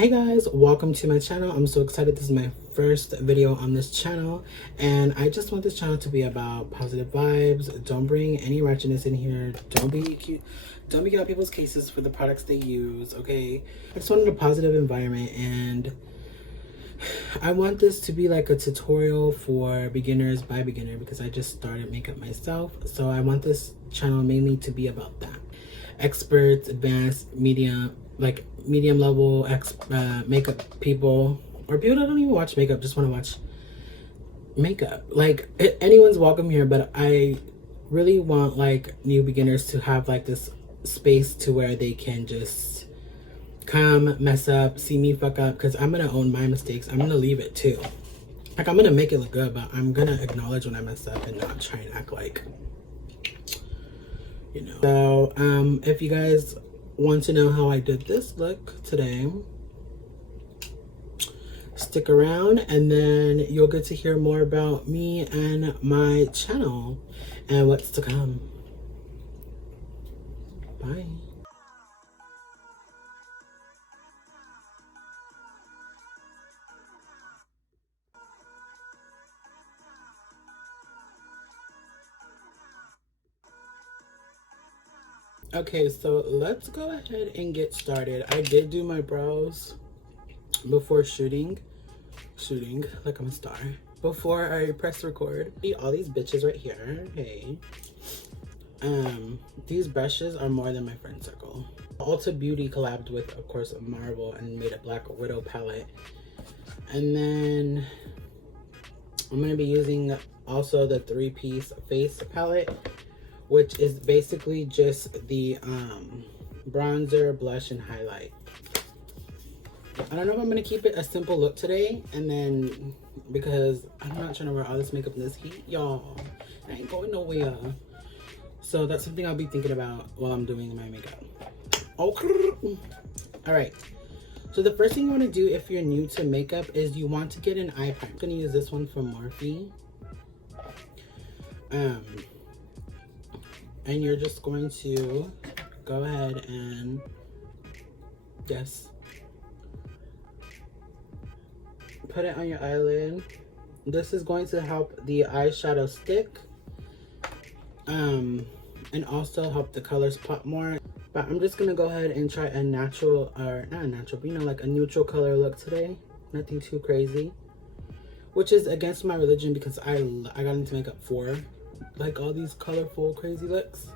Hi guys, welcome to my channel. I'm so excited. This is my first video on this channel and I just want this channel to be about positive vibes. Don't bring any ratchetness in here. Don't be cute. Don't be out people's cases for the products they use, okay? I just wanted a positive environment, and I want this to be like a tutorial for beginners by beginner because I just started makeup myself. So I want this channel mainly to be about that. Experts, advanced, medium, like medium level makeup people, or people that don't even watch makeup, just want to watch makeup. Like anyone's welcome here, but I really want like new beginners to have like this space to where they can just come mess up, see me fuck up, because I'm gonna own my mistakes. I'm gonna leave it too. Like I'm gonna make it look good, but I'm gonna acknowledge when I mess up and not try and act like, you know. So if you guys want to know how I did this look today, stick around and then you'll get to hear more about me and my channel and what's to come. Bye. Okay, so let's go ahead and get started. I did do my brows before shooting like I'm a star, before I press record. See all these bitches right here. Hey, these brushes are more than my friend circle. Ulta Beauty collabed with, of course, Marvel and made a Black Widow palette. And then I'm gonna be using also the 3-piece face palette, which is basically just the bronzer, blush, and highlight. I don't know if I'm gonna keep it a simple look today, and then because I'm not trying to wear all this makeup in this heat, y'all. I ain't going nowhere. So that's something I'll be thinking about while I'm doing my makeup. Okay. All right. So the first thing you want to do if you're new to makeup is you want to get an eye primer. I'm gonna use this one from Morphe. And you're just going to go ahead and put it on your eyelid. This is going to help the eyeshadow stick and also help the colors pop more. But I'm just gonna go ahead and try a natural, or not a natural, but you know, like a neutral color look today. Nothing too crazy, which is against my religion because I got into makeup for like all these colorful crazy looks.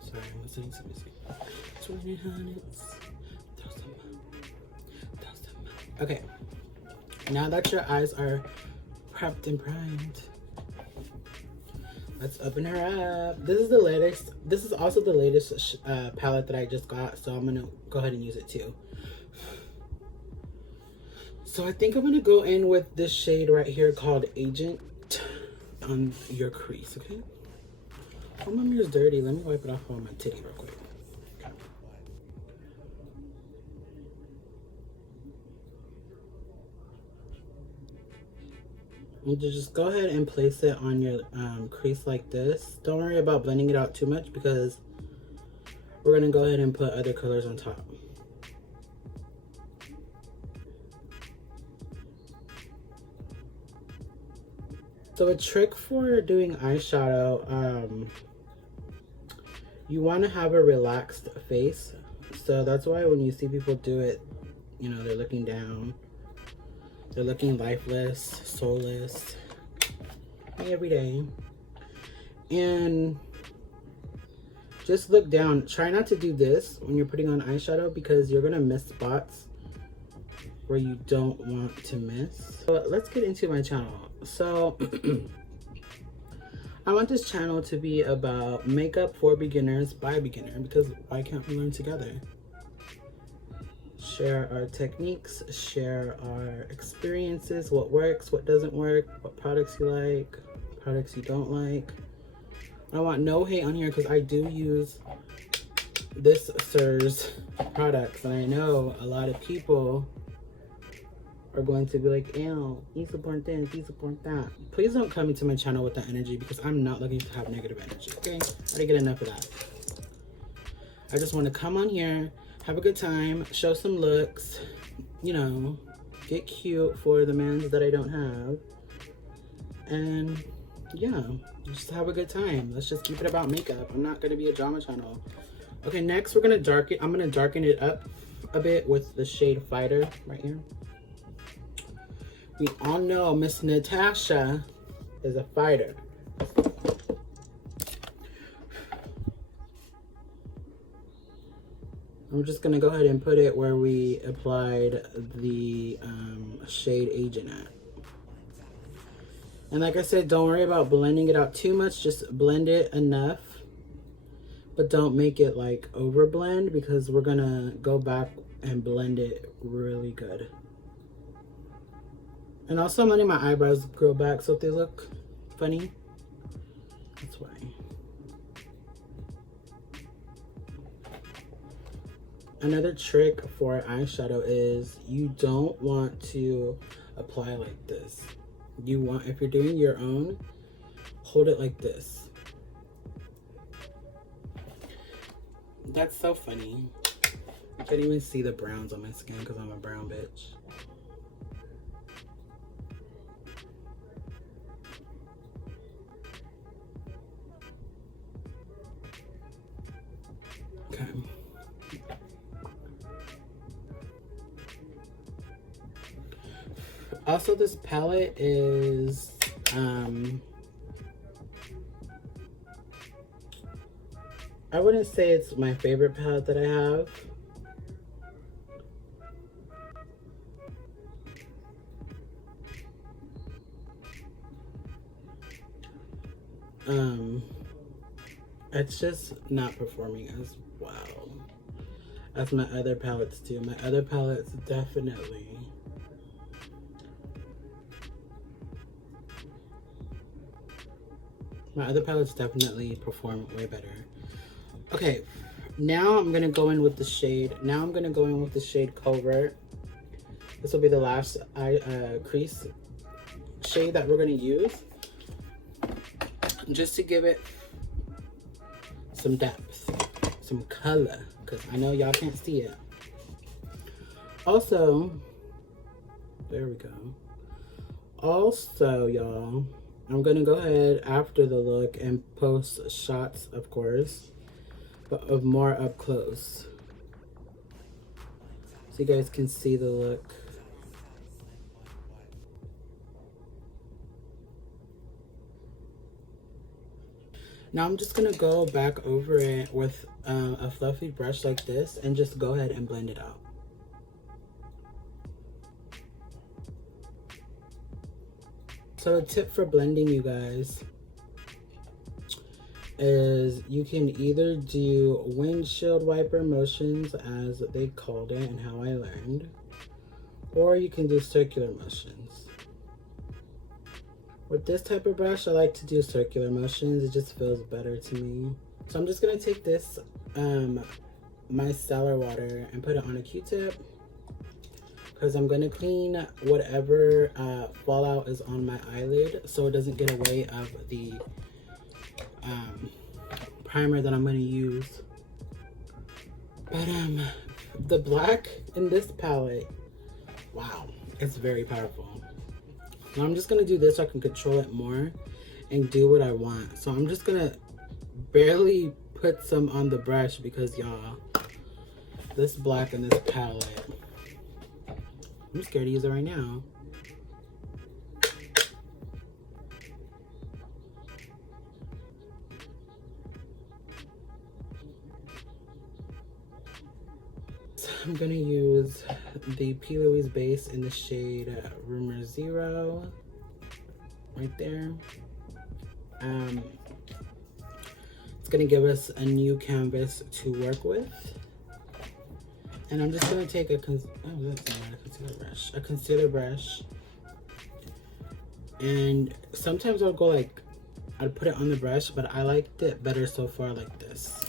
Sorry, I'm listening to music. 20 Okay, now that your eyes are prepped and primed, let's open her up. This is the latest. This is also the latest palette that I just got, so I'm gonna go ahead and use it too. So I think I'm gonna go in with this shade right here called Agent on your crease, okay? Oh, my mirror's dirty. Let me wipe it off on my titty real quick. Okay. You just go ahead and place it on your crease like this. Don't worry about blending it out too much because we're gonna go ahead and put other colors on top. So a trick for doing eyeshadow, you want to have a relaxed face. So that's why when you see people do it, you know, they're looking down. They're looking lifeless, soulless, me every day. And just look down. Try not to do this when you're putting on eyeshadow because you're gonna miss spots where you don't want to miss. So let's get into my channel. So I want this channel to be about makeup for beginners by beginner, because why can't we learn together? Share our techniques, share our experiences, what works, what doesn't work, what products you like, products you don't like. I want no hate on here because I do use this Sir's products, and I know a lot of people are going to be like, ew, you support this, you support that. Please don't come into my channel with that energy because I'm not looking to have negative energy, okay? I gotta get enough of that. I just want to come on here, have a good time, show some looks, you know, get cute for the men that I don't have. And yeah, just have a good time. Let's just keep it about makeup. I'm not gonna be a drama channel. Okay, next I'm gonna darken it up a bit with the shade Fighter right here. We all know Miss Natasha is a fighter. I'm just gonna go ahead and put it where we applied the shade Agent at. And like I said, don't worry about blending it out too much. Just blend it enough, but don't make it like over blend, because we're gonna go back and blend it really good. And also I'm letting my eyebrows grow back so if they look funny, that's why. Another trick for eyeshadow is you don't want to apply like this. You want, if you're doing your own, hold it like this. That's so funny. I can't even see the browns on my skin because I'm a brown bitch. Okay. Also, this palette is I wouldn't say it's my favorite palette that I have. It's just not performing as well as my other palettes do. My other palettes definitely. My other palettes definitely perform way better. Okay, now I'm gonna go in with the shade. Now I'm gonna go in with the shade Covert. This will be the last crease shade that we're gonna use, just to give it some depth, some color, because I know y'all can't see it. Also, there we go. Also, y'all, I'm gonna go ahead after the look and post shots, of course, but of more up close, so you guys can see the look. Now I'm just gonna go back over it with a fluffy brush like this and just go ahead and blend it out. So a tip for blending, you guys, is you can either do windshield wiper motions, as they called it and how I learned, or you can do circular motions. With this type of brush, I like to do circular motions. It just feels better to me. So I'm just gonna take this micellar water and put it on a Q-tip, because I'm gonna clean whatever fallout is on my eyelid so it doesn't get away of the primer that I'm gonna use. But the black in this palette, wow, it's very powerful. Now I'm just gonna do this so I can control it more and do what I want. So I'm just gonna barely put some on the brush, because y'all, this black in this palette, I'm scared to use it right now. So I'm gonna use the P. Louise base in the shade Rumor Zero, right there. It's gonna give us a new canvas to work with. And I'm just gonna take a concealer brush. And sometimes I'll go like, I'd put it on the brush, but I liked it better so far like this.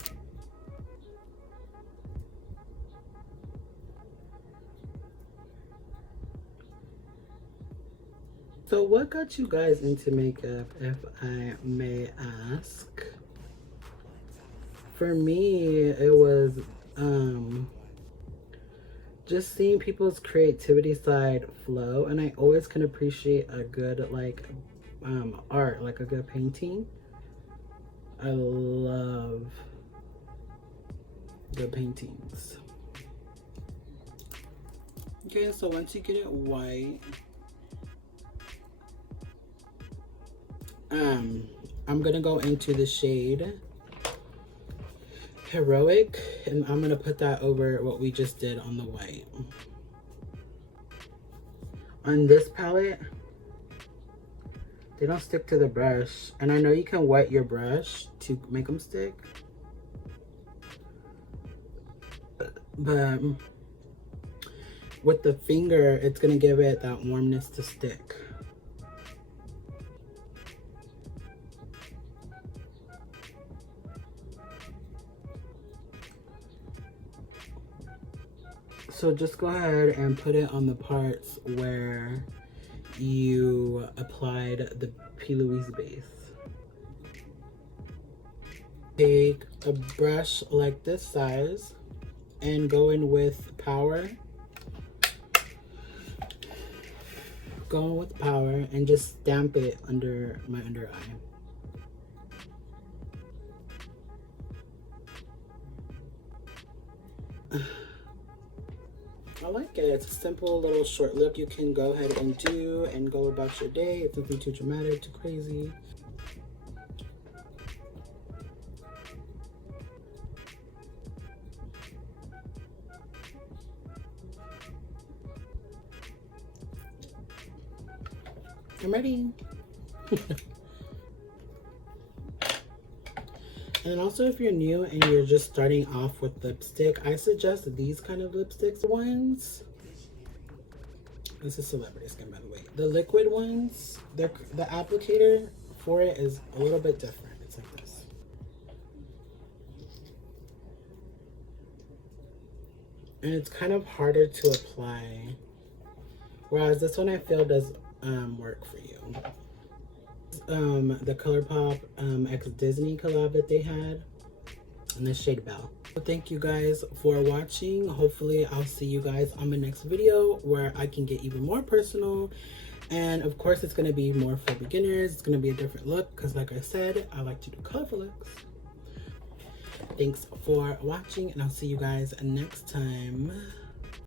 So what got you guys into makeup, if I may ask? For me, it was just seeing people's creativity side flow, and I always can appreciate a good like art, like a good painting. I love good paintings. Okay, so once you get it white, I'm gonna go into the shade Heroic, and I'm gonna put that over what we just did on the white. On this palette, they don't stick to the brush, and I know you can wet your brush to make them stick, but with the finger, it's gonna give it that warmness to stick. So just go ahead and put it on the parts where you applied the P. Louise base. Take a brush like this size and go in with power. Go in with power and just stamp it under my under eye. I like it. It's a simple little short look you can go ahead and do and go about your day. It's nothing too dramatic, too crazy. I'm ready. And also, if you're new and you're just starting off with lipstick, I suggest these kind of lipsticks ones. This is Celebrity Skin, by the way. The liquid ones, the applicator for it is a little bit different. It's like this. And it's kind of harder to apply. Whereas this one I feel does work for you. The ColourPop X Disney collab that they had, and the shade Belle. So thank you guys for watching. Hopefully I'll see you guys on the next video where I can get even more personal, and of course it's going to be more for beginners. It's going to be a different look because, like I said, I like to do colorful looks. Thanks for watching, and I'll see you guys next time.